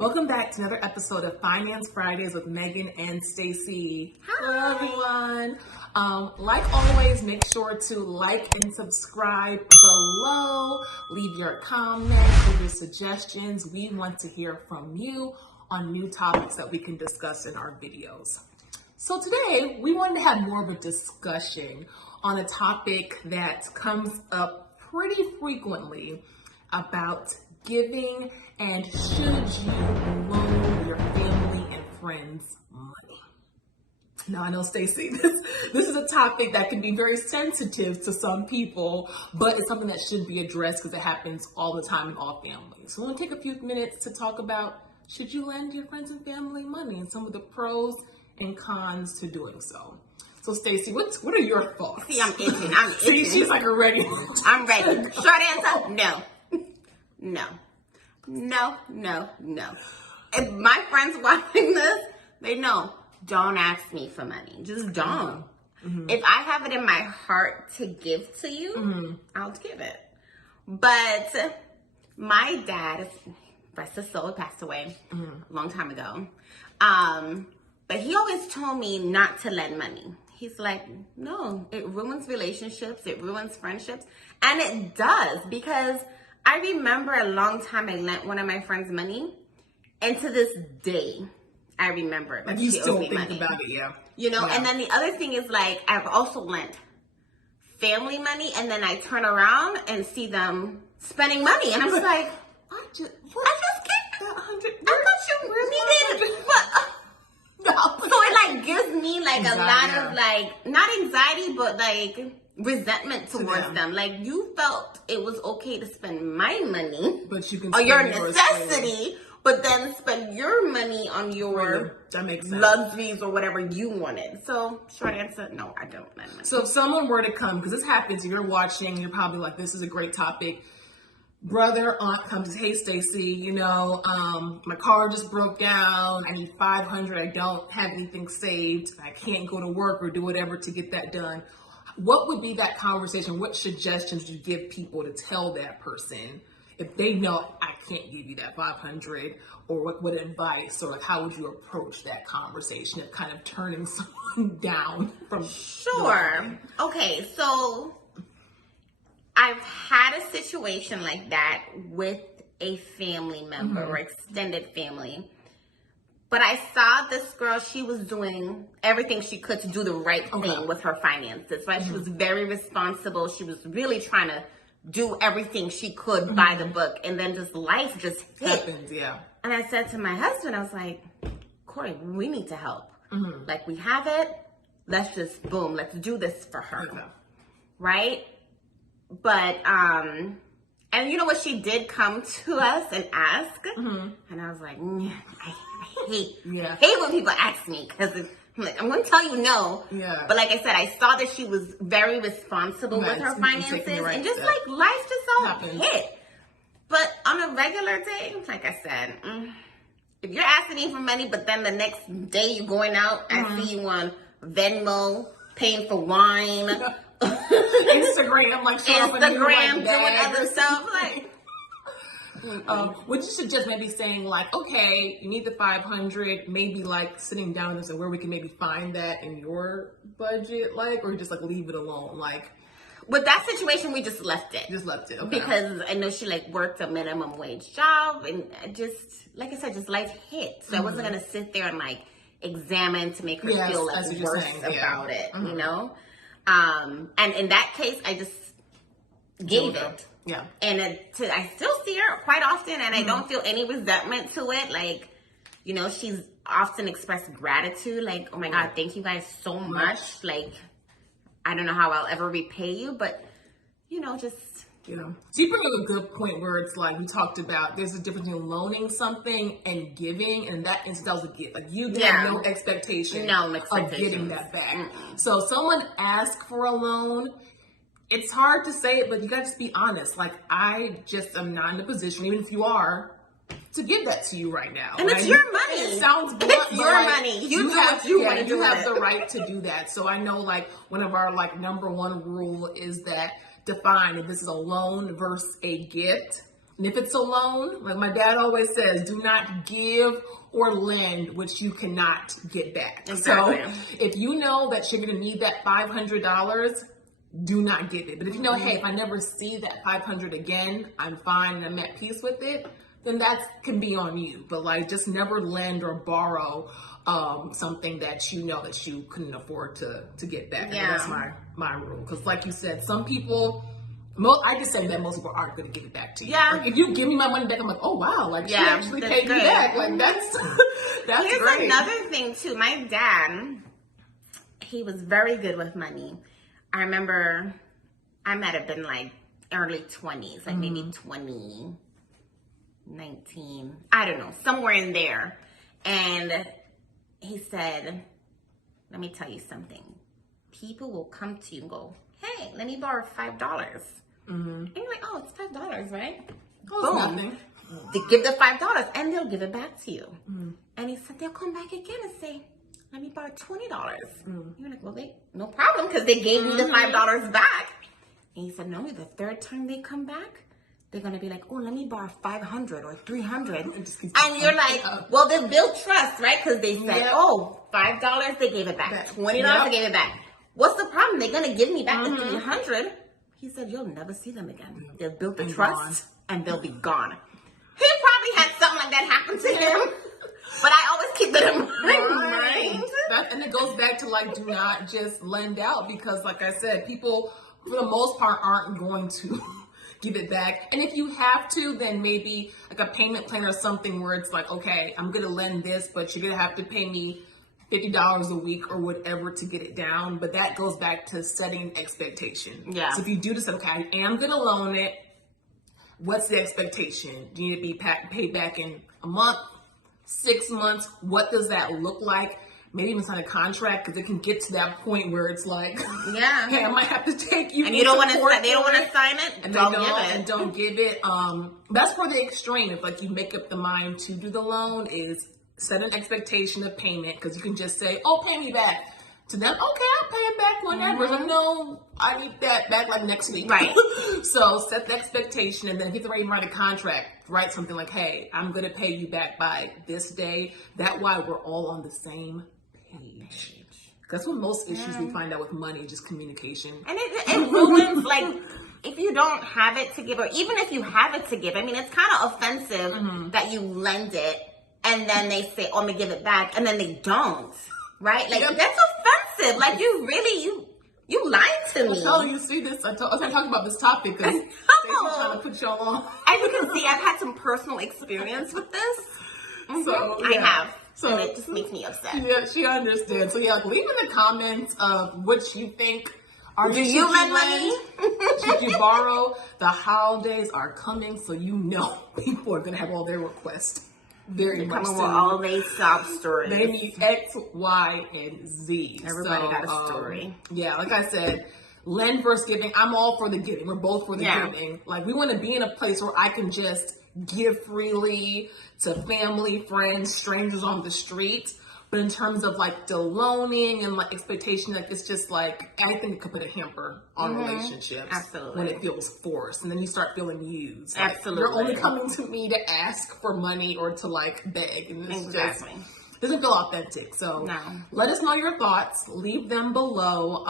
Welcome back to another episode of Finance Fridays with Megan and Stacy. Hello, everyone. Like always, make sure to like and subscribe below. Leave your comments, leave your suggestions. We want to hear from you on new topics that we can discuss in our videos. So today, we wanted to have more of a discussion on a topic that comes up pretty frequently about giving and should you loan your family and friends money. Now I know, Stacy, this is a topic that can be very sensitive to some people, but it's something that should be addressed because it happens all the time in all families. So we'll take a few minutes to talk about should you lend your friends and family money and some of the pros and cons to doing so. So Stacy, what are your thoughts? See, I'm itching. See, she's like a ready. I'm ready. Short answer, no. If my friends watching this, they know, don't ask me for money. Just don't. Mm-hmm. If I have it in my heart to give to you, I'll give it. But my dad, rest his soul, passed away a long time ago. But he always told me not to lend money. He's like, no, it ruins relationships, it ruins friendships. And it does, because I remember a long time I lent one of my friends money, and to this day, I remember it. Like you still think money. About it, yeah. You know, yeah. And then the other thing is, like, I've also lent family money, and then I turn around and see them spending money, and I'm just like, I just get that 100. I thought you needed what? No. So it like gives me like anxiety, a lot of like, not anxiety, but like resentment towards them. Like, you felt it was okay to spend my money, but you can on your necessity, but then spend your money on your that makes sense. Luxuries or whatever you wanted. So short answer, no, I don't lend money. So if someone were to come, because this happens, you're watching, you're probably like, this is a great topic. Brother, aunt comes, hey Stacy, you know, my car just broke down. I need $500. I don't have anything saved. I can't go to work or do whatever to get that done. What would be that conversation? What suggestions do you give people to tell that person if they know I can't give you that $500, or what advice, or like how would you approach that conversation of kind of turning someone down from? Sure. Okay, so I've had a situation like that with a family member or extended family. But I saw this girl, she was doing everything she could to do the right thing with her finances, right? She was very responsible. She was really trying to do everything she could by the book. And then just life just hit. Happens, yeah. And I said to my husband, I was like, Corey, we need to help. Like, we have it. Let's just, boom, let's do this for her. Okay. Right? But, and you know what? She did come to us and ask. And I was like, I hate when people ask me, because I'm like, I'm going to tell you no. Yeah. But like I said, I saw that she was very responsible with her finances. And just like life just all hit. But on a regular day, like I said, if you're asking me for money, but then the next day you're going out, I see you on Venmo, paying for wine. Instagram, like doing other stuff, like. Would you suggest maybe saying like, okay, you need the 500, maybe like sitting down and say where we can maybe find that in your budget, like, or just like leave it alone, like. With that situation, we just left it. Okay. Because I know she like worked a minimum wage job, and just, like I said, just life hit. So I wasn't gonna sit there and like examine to make her feel like worse about it, you know. And in that case, I just gave it. Yeah. And I still see her quite often, and I don't feel any resentment to it. Like, you know, she's often expressed gratitude. Like, oh my God, thank you guys so much. Like, I don't know how I'll ever repay you, but, you know, just. You know, so you bring up a good point where it's like we talked about, there's a difference between loaning something and giving, and that instance that was a gift. Like you have no expectation of getting that back. So if someone asks for a loan, it's hard to say it, but you got to just be honest. Like, I just am not in a position, even if you are, to give that to you right now. And it's your money. It sounds blunt, it's your money. You do what you want to do. You have the right to do that. So I know, like, one of our like number one rule is that define if this is a loan versus a gift. And if it's a loan, like my dad always says, do not give or lend which you cannot get back. Exactly. So if you know that you're going to need that $500, do not give it. But if you know, hey, if I never see that 500 again, I'm fine and I'm at peace with it, then that can be on you. But like, just never lend or borrow something that you know that you couldn't afford to get back. Yeah. That's my rule. Because like you said, some people, I just say that most people aren't going to give it back to you. Yeah. Like, if you give me my money back, I'm like, oh wow, like she Yeah, actually that's paid me good. back. Like that's Here's great. another thing too. My dad, he was very good with money. I remember I might have been like early 20s, like maybe 2019. I don't know, somewhere in there. And he said, let me tell you something. People will come to you and go, hey, let me borrow $5. And you're like, oh, it's $5, right? Oh, Boom. nothing. They give the $5 and they'll give it back to you. And he said they'll come back again and say, let me borrow $20. You're like, well, no problem, because they gave me the $5 back. And he said, no, the third time they come back, they're gonna be like, oh, let me borrow 500 or 300. And you're like, well, they build trust, right? Because they said, Yep. oh, $5 they gave it back, $20 they gave it back. What's the problem? They're gonna give me back the 300. He said, you'll never see them again. They'll build the trust and they'll be gone. He probably had something like that happen to him. But I always keep it in mind. And it goes back to like, do not just lend out, because like I said, people for the most part aren't going to give it back. And if you have to, then maybe like a payment plan or something where it's like, okay, I'm going to lend this, but you're going to have to pay me $50 a week or whatever to get it down. But that goes back to setting expectation. Yeah. So if you do decide, okay, I am going to loan it, what's the expectation? Do you need to be paid back in a month, 6 months? What does that look like? Maybe even sign a contract, because it can get to that point where it's like, Yeah. hey, I might have to take you. And you don't want to. to They don't want to sign it. and Don't they give don't, it. and don't give it. That's for the extreme. If like you make up the mind to do the loan, is set an expectation of payment, because you can just say, oh, pay me back. To them, okay, I'll pay it back whenever. So no, I need that back like next week. Right. So set the expectation, and then if you're ready to write a contract, write something like, hey, I'm going to pay you back by this day. That way we're all on the same page. That's what most issues we find out with money, just communication. And it ruins, like, if you don't have it to give, or even if you have it to give, I mean, it's kind of offensive that you lend it and then they say, oh, I'm going to give it back, and then they don't, right? Like, that's offensive. Like, you really, you lied to me. I'm telling you, see this, I was talking about this topic because they're trying to put y'all on. As you can see, I've had some personal experience with this. So, I have. So And it just makes me upset. Yeah, she understands. So yeah, like, leave in the comments of what you think. Do you lend money? Should you borrow? The holidays are coming, so you know people are gonna have all their requests very much Coming soon. with all they sob stories. They need X, Y, and Z. Everybody got a story. Yeah, like I said, lend versus giving. I'm all for the giving. We're both for the Yeah. giving. Like, we want to be in a place where I can just give freely to family, friends, strangers on the street. But in terms of like the loaning and like expectation, like it's just like, I think it could put a hamper on relationships. Absolutely. When it feels forced, and then you start feeling used. Like, Absolutely. you're only coming to me to ask for money or to like beg, and it's Exactly. just doesn't feel authentic. So No. let us know your thoughts. Leave them below.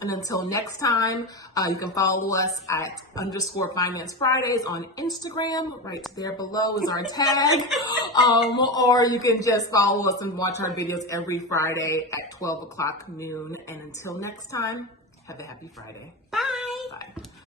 And until next time, you can follow us at _Finance Fridays on Instagram. Right there below is our tag. Or you can just follow us and watch our videos every Friday at 12 o'clock noon. And until next time, have a happy Friday. Bye. Bye.